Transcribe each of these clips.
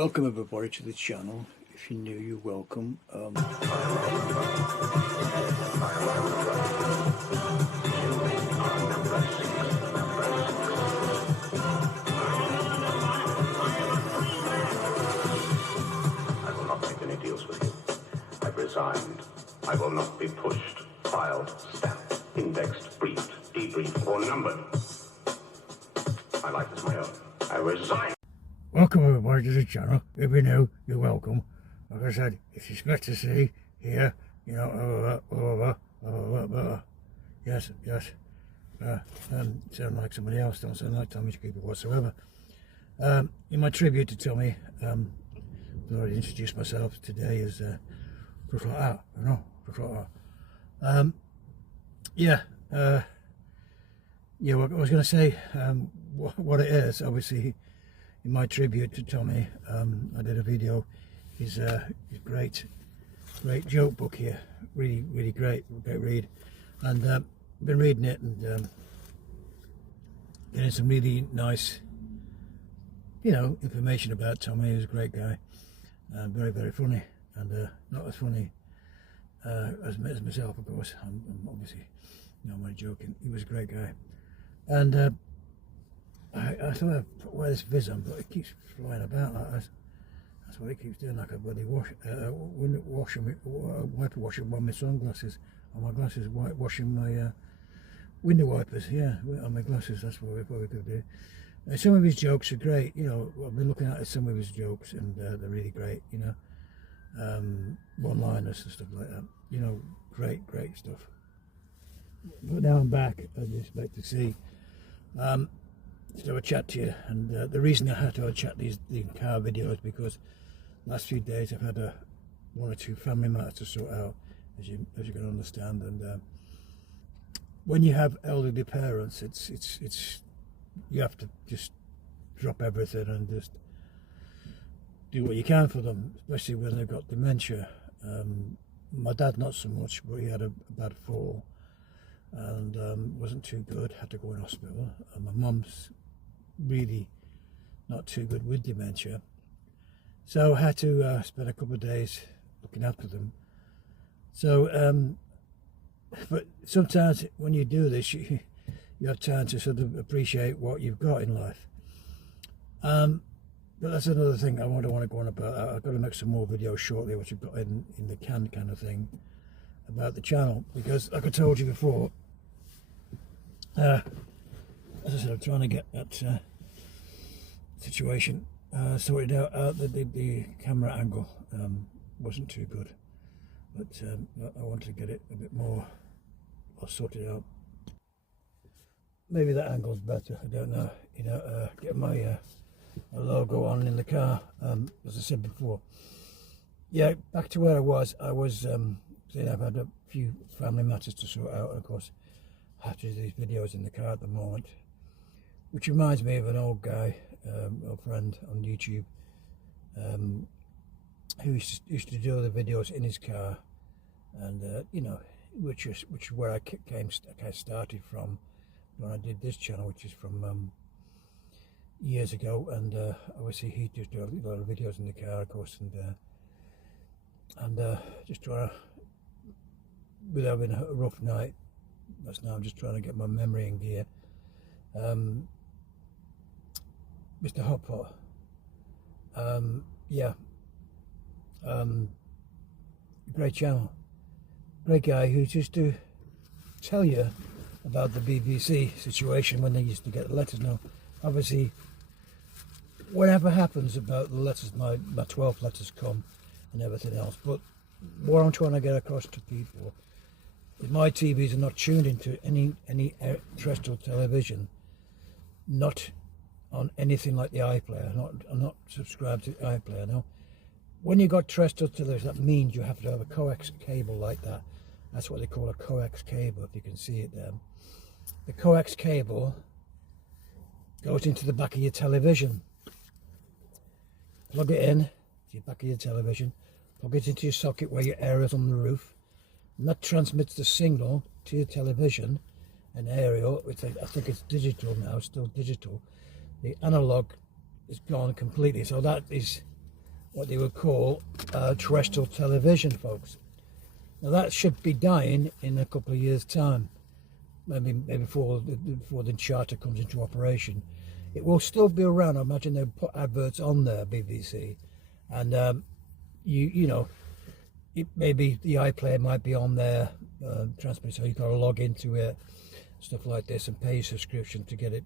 Welcome everybody to the channel. If you're new, you're welcome. I will not make any deals with you. I've resigned. I will not be pushed, filed, stamped, indexed, briefed, debriefed, or numbered. My life is my own. I resign. Welcome everybody to the channel. If you're new, you're welcome. Like I said, if you expect to see here, you know, yes, sound like somebody else, don't sound like Tommy Scooper whatsoever. In my tribute to Tommy, I already introduced myself today as just like that, you know, just like that. What I was going to say, what it is, obviously, in my tribute to Tommy, I did a video. His great joke book here, really great read, and I've been reading it and getting some really nice, you know, information about Tommy. He was a great guy, very funny, and not as funny as myself, of course. I'm obviously, you know, I'm only joking. He was a great guy, and I thought I'd wear this vis on, but it keeps flying about like that. That's what it keeps doing, like a bloody wiper washing on my sunglasses, on my glasses, washing my window wipers, yeah, on my glasses. That's what we could do. Some of his jokes are great, you know. I've been looking at some of his jokes, and they're really great, you know. One-liners and stuff like that, you know, great stuff. But now I'm back, as you expect to see. To have a chat to you, and the reason I had to have a chat the car videos because last few days I've had one or two family matters to sort out, as you can understand, and when you have elderly parents, it's you have to just drop everything and just do what you can for them, especially when they've got dementia. My dad not so much, but he had a bad fall and wasn't too good, had to go in hospital, and my mum's really not too good with dementia, so I had to spend a couple of days looking after them. So but sometimes when you do this, you have time to sort of appreciate what you've got in life. But that's another thing I want to go on about. I've got to make some more videos shortly, which I've got in the can kind of thing, about the channel, because like I told you before, as I said, I'm trying to get that situation sorted out. The camera angle wasn't too good, but I want to get it a bit more sorted out. Maybe that angle's better, I don't know. You know, get my logo on in the car, as I said before. Yeah, back to where I was saying I've had a few family matters to sort out, and of course I have to do these videos in the car at the moment, which reminds me of an old guy, old friend on YouTube, who used to do the videos in his car, and you know, which is where I started from when I did this channel, which is from years ago. And obviously he just do a lot of videos in the car, of course, and just trying to, with having a rough night last night, I'm just trying to get my memory in gear. Mr. Hotpot, yeah, great channel, great guy, who used to tell you about the BBC situation when they used to get the letters. Now, obviously, whatever happens about the letters, my 12 letters come and everything else, but what I'm trying to get across to people is my TVs are not tuned into any terrestrial television, not on anything like the iPlayer. I'm not subscribed to the iPlayer. Now, when you got terrestrial television, that means you have to have a coax cable like that. That's what they call a coax cable, if you can see it there. The coax cable goes into the back of your television. Plug it in to your back of your television, plug it into your socket where your air is on the roof, and that transmits the signal to your television, an aerial, which I think it's digital now, still digital. The analog is gone completely, so that is what they would call terrestrial television, folks. Now that should be dying in a couple of years' time, maybe before the charter comes into operation. It will still be around. I imagine they'll put adverts on there, BBC, and you know, maybe the iPlayer might be on there, transmitted, so you've got to log into it, stuff like this, and pay a subscription to get it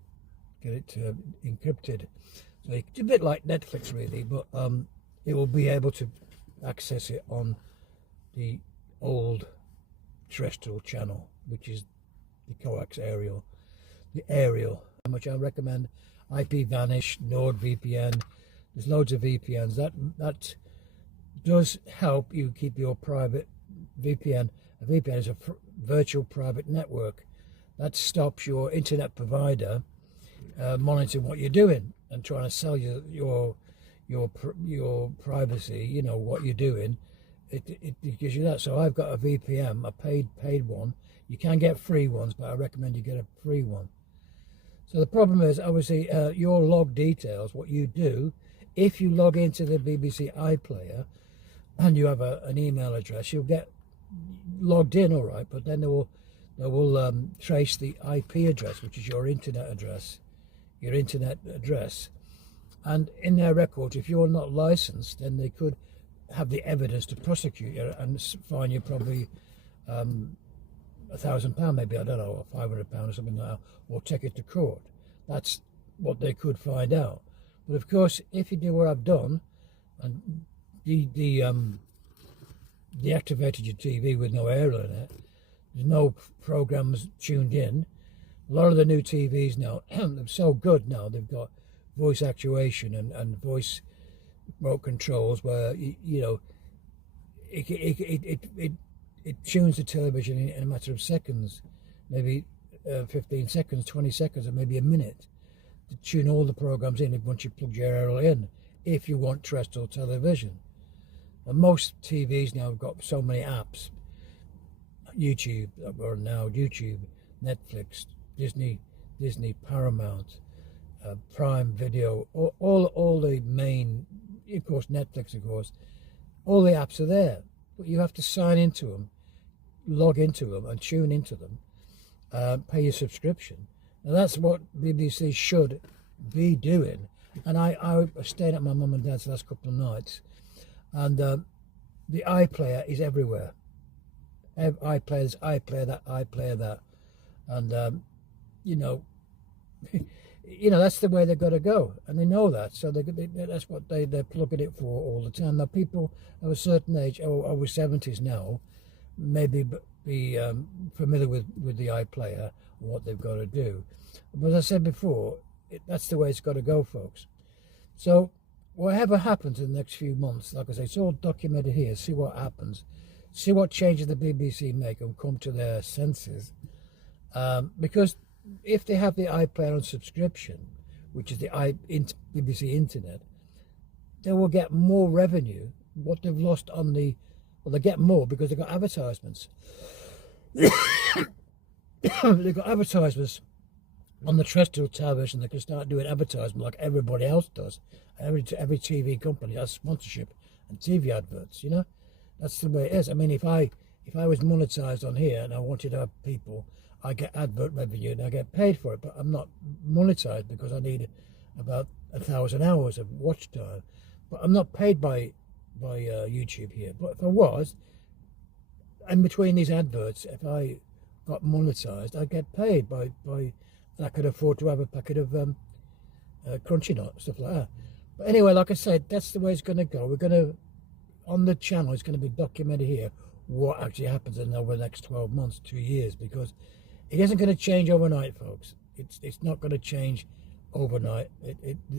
encrypted. So it's a bit like Netflix, really, but it will be able to access it on the old terrestrial channel, which is the coax aerial, which I recommend. IPVanish, NordVPN. There's loads of VPNs. That does help you keep your private VPN. A VPN is a virtual private network. That stops your internet provider monitoring what you're doing and trying to sell you your privacy. You know what you're doing. It gives you that. So I've got a VPN, a paid one. You can get free ones, but I recommend you get a free one. So the problem is, obviously, your log details, what you do, if you log into the BBC iPlayer and you have an email address, you'll get logged in, all right, but then they will trace the IP address, which is your internet address, and in their records, if you're not licensed, then they could have the evidence to prosecute you and fine you probably £1,000, maybe, I don't know, or £500 or something like that, or take it to court. That's what they could find out. But of course, if you do what I've done and deactivated your TV with no air in it, there's no programs tuned in. A lot of the new TVs now, they're so good now, they've got voice actuation and voice remote controls where, you know, it tunes the television in a matter of seconds, maybe 15 seconds, 20 seconds, or maybe a minute, to tune all the programs in once you plug your aerial in, if you want terrestrial television. And most TVs now have got so many apps. YouTube, Netflix, Disney, Paramount, Prime Video, all the main, of course, Netflix, of course, all the apps are there. But you have to sign into them, log into them, and tune into them, pay your subscription. Now that's what BBC should be doing. And I was staying at my mum and dad's the last couple of nights, and the iPlayer is everywhere. iPlayer that, and you know, that's the way they've got to go, and they know that. So that's what they're plugging it for all the time. Now people of a certain age, over 70s now, maybe be familiar with the iPlayer and what they've got to do. But as I said before, that's the way it's got to go, folks. So whatever happens in the next few months, like I say, it's all documented here. See what happens. See what changes the BBC make and come to their senses. Because if they have the iPlayer on subscription, which is the BBC Internet, they will get more revenue. What they've lost on the... Well, they get more because they've got advertisements. They've got advertisements on the terrestrial television. They can start doing advertisement like everybody else does. Every TV company has sponsorship and TV adverts, you know. That's the way it is. I mean, if I was monetized on here and I wanted to have people, I get advert revenue and I get paid for it, but I'm not monetized because I need about 1,000 hours of watch time. But I'm not paid by YouTube here. But if I was, in between these adverts, if I got monetized, I'd get paid by I could afford to have a packet of Crunchy Nut, stuff like that. But anyway, like I said, that's the way it's going to go. We're going to, on the channel, it's going to be documented here what actually happens in over the next 12 months, 2 years, because it isn't going to change overnight, folks. It's not going to change overnight.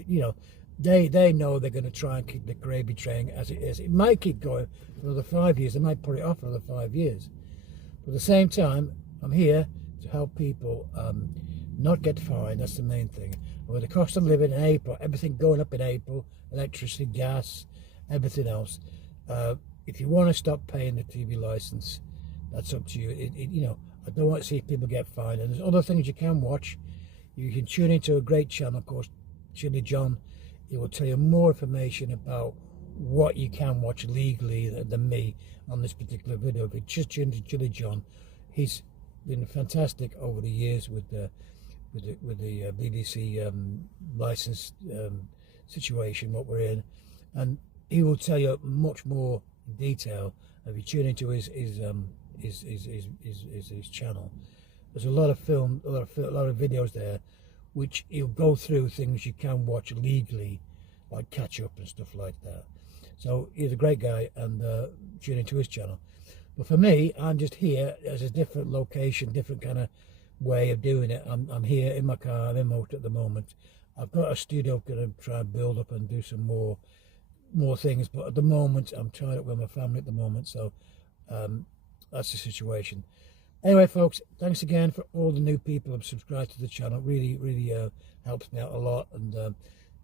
You know, they know they're going to try and keep the gravy train as it is. It might keep going for another 5 years. They might put it off for another 5 years. But at the same time, I'm here to help people not get fined. That's the main thing. With the cost of living in April, everything going up in April, electricity, gas, everything else. If you want to stop paying the TV license, that's up to you. You know, I don't want to see people get fined. And there's other things you can watch. You can tune into a great channel, of course, Chili John. He will tell you more information about what you can watch legally than me on this particular video. But just Chili John, he's been fantastic over the years with the BBC license situation, what we're in, and he will tell you much more in detail if you tune into his channel. There's a lot of film, a lot of videos there, which he'll go through things you can watch legally, like catch up and stuff like that. So he's a great guy, and tune into his channel. But for me, I'm just here as a different location, different kind of way of doing it. I'm here in my car, I'm in motor at the moment. I've got a studio I'm going to try and build up and do some more things, but at the moment I'm tied up with my family at the moment, so that's the situation. Anyway, folks, thanks again for all the new people who have subscribed to the channel. Really helps me out a lot, and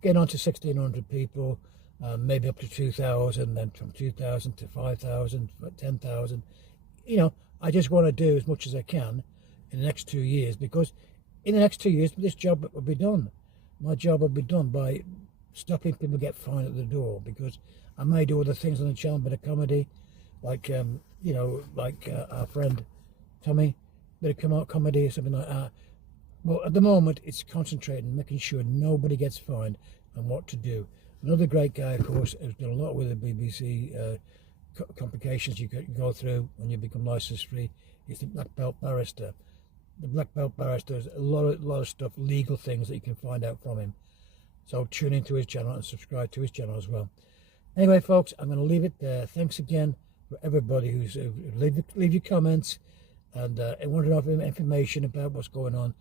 getting on to 1,600 people, maybe up to 2,000, then from 2,000 to 5,000, 10,000. You know, I just want to do as much as I can in the next 2 years, because in the next 2 years this job will be done. My job will be done by stopping people get fined at the door, because I may do other things on the channel, bit of comedy, like you know, like our friend Tommy, bit of comedy or something like that. Well, at the moment it's concentrating, making sure nobody gets fined and what to do. Another great guy, of course, has done a lot with the BBC complications you can go through when you become license free. He's the Black Belt Barrister. The Black Belt Barrister has a lot of stuff, legal things that you can find out from him. So tune into his channel and subscribe to his channel as well. Anyway, folks, I'm going to leave it there. Thanks again for everybody who's leave your comments and wanted to have information about what's going on.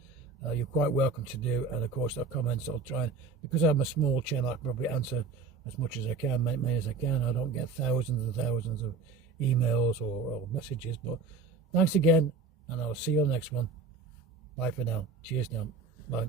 You're quite welcome to do, and of course, our comments I'll try and, because I'm a small channel, I can probably answer as much as I can, many as I can. I don't get thousands and thousands of emails or messages, but thanks again, and I'll see you on the next one. Bye for now. Cheers now. Bye.